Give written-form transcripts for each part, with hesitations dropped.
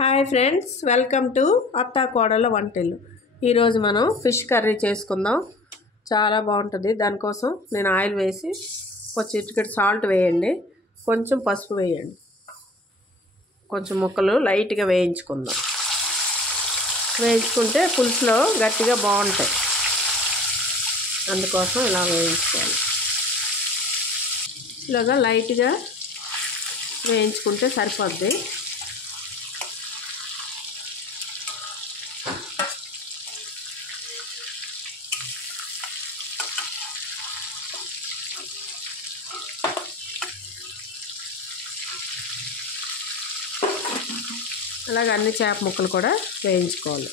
Hi friends, welcome to అత్తా కోడళ్ళ వంటలు. ఈరోజు మనం ఫిష్ కర్రీ చేసుకుందాం. చాలా బాగుంటుంది. దానికోసం నేను ఆయిల్ వేసి కొంచెం చిటికెడు సాల్ట్ వేయండి, కొంచెం పసుపు వేయండి, కొంచెం ముక్కలు లైట్గా వేయించుకుందాం. వేయించుకుంటే పులుసులో గట్టిగా బాగుంటాయి. అందుకోసం ఇలా వేయించుకోవాలి. ఇలాగా లైట్గా వేయించుకుంటే సరిపోద్ది. అలాగే అన్ని చేప ముక్కలు కూడా వేయించుకోవాలి.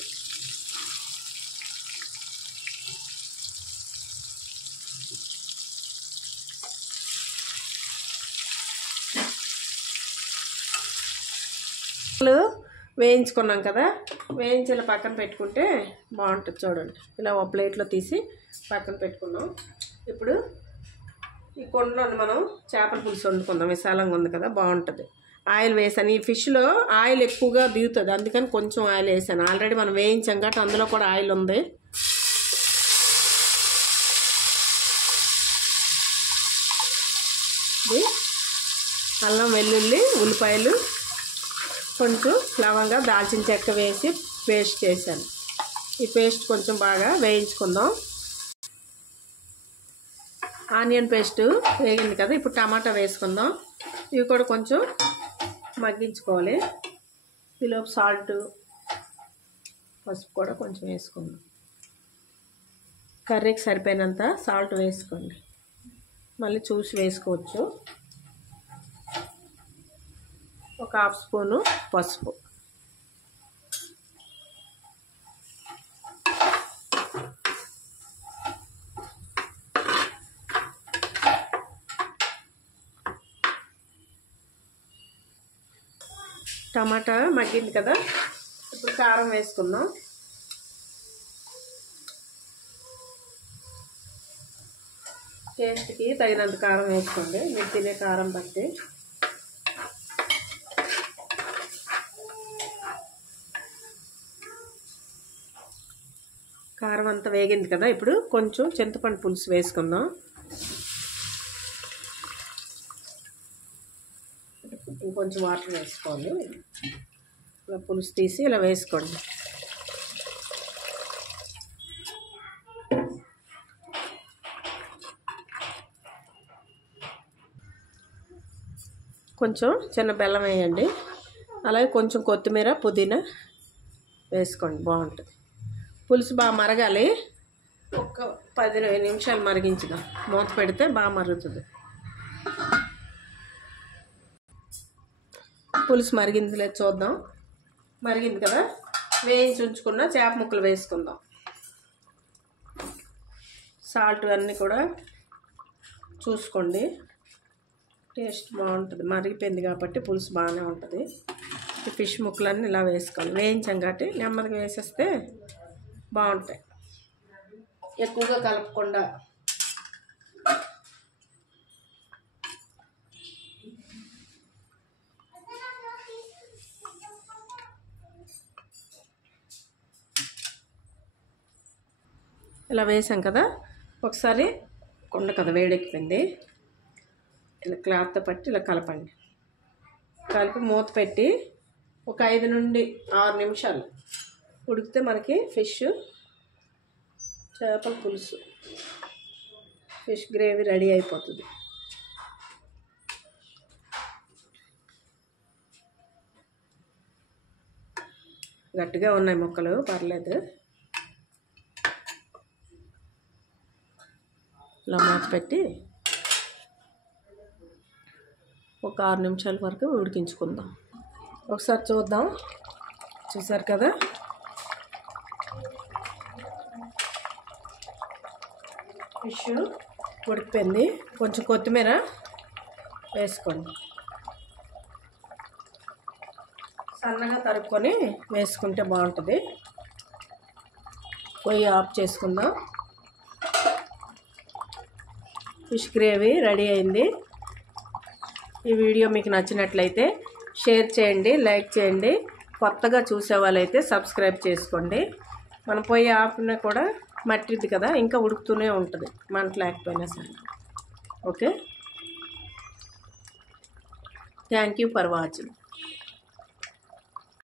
వేయించుకున్నాం కదా, వేయించి ఇలా పక్కన పెట్టుకుంటే బాగుంటుంది. చూడండి, ఇలా ఒక ప్లేట్లో తీసి పక్కన పెట్టుకున్నాం. ఇప్పుడు ఈ కొండలో మనం చేపల పులుసు వండుకుందాం. విశాలంగా ఉంది కదా, బాగుంటుంది. ఆయిల్ వేసాను. ఈ ఫిష్లో ఆయిల్ ఎక్కువగా దిగుతుంది, అందుకని కొంచెం ఆయిల్ వేసాను. ఆల్రెడీ మనం వేయించాం కాబట్టి అందులో కూడా ఆయిల్ ఉంది. ఇది అల్లం, వెల్లుల్లి, ఉల్లిపాయలు, కొంచెం లవంగా, దాల్చిన చెక్క వేసి పేస్ట్ చేశాను. ఈ పేస్ట్ కొంచెం బాగా వేయించుకుందాం. ఆనియన్ పేస్ట్ వేగింది కదా, ఇప్పుడు టమాటా వేసుకుందాం. ఇవి కూడా కొంచెం మగ్గించుకోవాలి. ఈలోపు సాల్ట్, పసుపు కూడా కొంచెం వేసుకుందాం. కర్రీకి సరిపోయినంత సాల్ట్ వేసుకోండి, మళ్ళీ చూసి వేసుకోవచ్చు. ఒక హాఫ్ స్పూను పసుపు, టమాటా మగ్గింది కదా, ఇప్పుడు కారం వేసుకుందాం. టేస్ట్కి తగినంత కారం వేసుకోండి, మీరు తినే కారం బట్టి. కారం అంతా వేగింది కదా, ఇప్పుడు కొంచెం చింతపండు పులుసు వేసుకుందాం. ఇంకొంచెం వాటర్ వేసుకోండి. ఇలా పులుసు తీసి ఇలా వేసుకోండి. కొంచెం చిన్న బెల్లం వేయండి. అలాగే కొంచెం కొత్తిమీర, పుదీనా వేసుకోండి, బాగుంటుంది. పులుసు బాగా మరగాలి. ఒక 10 నిమిషాలు మరిగించుదాం. మూత పెడితే బాగా మరుగుతుంది. పులుసు మరిగింది లేదు చూద్దాం. మరిగింది కదా, వేయించి ఉంచుకున్న చేప ముక్కలు వేసుకుందాం. సాల్ట్ అన్నీ కూడా చూసుకోండి, టేస్ట్ బాగుంటుంది. మరిగిపోయింది కాబట్టి పులుసు బాగానే ఉంటుంది. ఈ ఫిష్ ముక్కలన్నీ ఇలా వేసుకోవాలి. వేయించాం కాబట్టి నెమ్మదిగా వేసేస్తే బాగుంటాయి, ఎక్కువగా కలపకుండా. ఇలా వేసాం కదా, ఒకసారి కొండ కదా వేడెక్కిపోయింది, ఇలా క్లాత్తో పట్టి ఇలా కలపండి. కలిపి మూత పెట్టి ఒక 5 నుండి 6 నిమిషాలు ఉడికితే మనకి ఫిష్ చేపల పులుసు, ఫిష్ గ్రేవీ రెడీ అయిపోతుంది. గట్టిగా ఉన్నాయి ముక్కలు, పర్లేదు. ఇలా మూత పెట్టి ఒక 6 నిమిషాల వరకు ఉడికించుకుందాం. ఒకసారి చూద్దాం. చూసారు కదా, ఫిష్ ఉడికిపోయింది. కొంచెం కొత్తిమీర వేసుకోండి, సన్నగా తరుక్కొని వేసుకుంటే బాగుంటుంది. పొయ్యి ఆఫ్ చేసుకుందాం. ఫిష్ గ్రేవీ రెడీ అయింది. ఈ వీడియో మీకు నచ్చినట్లయితే షేర్ చేయండి, లైక్ చేయండి, కొత్తగా చూసే వాళ్ళైతే సబ్స్క్రైబ్ చేసుకోండి. మనం పొయ్యి ఆపినా కూడా మట్టిది కదా, ఇంకా ఉడుకుతూనే ఉంటుంది మంట లేకపోయినా సరే. Okay, thank you for watching.